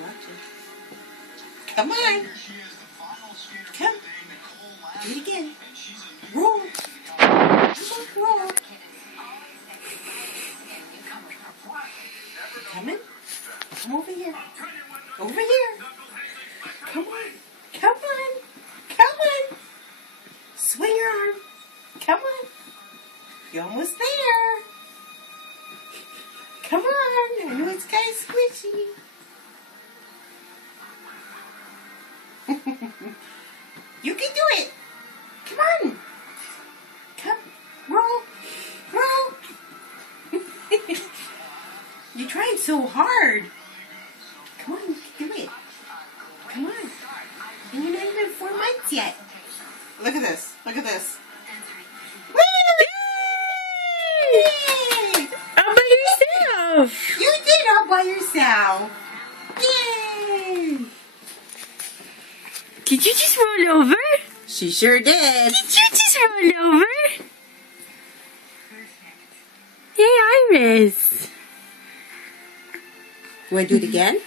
Watch it. Come on. Come. Do it again. Roll. Roll. Coming? Come over here. Over here. Come on. Come on. Come on. Swing your arm. Come on. You're almost there. Come on. I know it's kind of squishy. You can do it. Come on. Come. Roll. Roll. You're trying so hard. Come on, you can do it. Come on. And you're not even 4 months yet. Look at this. Look at this. Yay! All by yourself. You did all by yourself. Yay! Did you just roll over? She sure did. Did you just roll over? Hey, Iris. You want to do it again?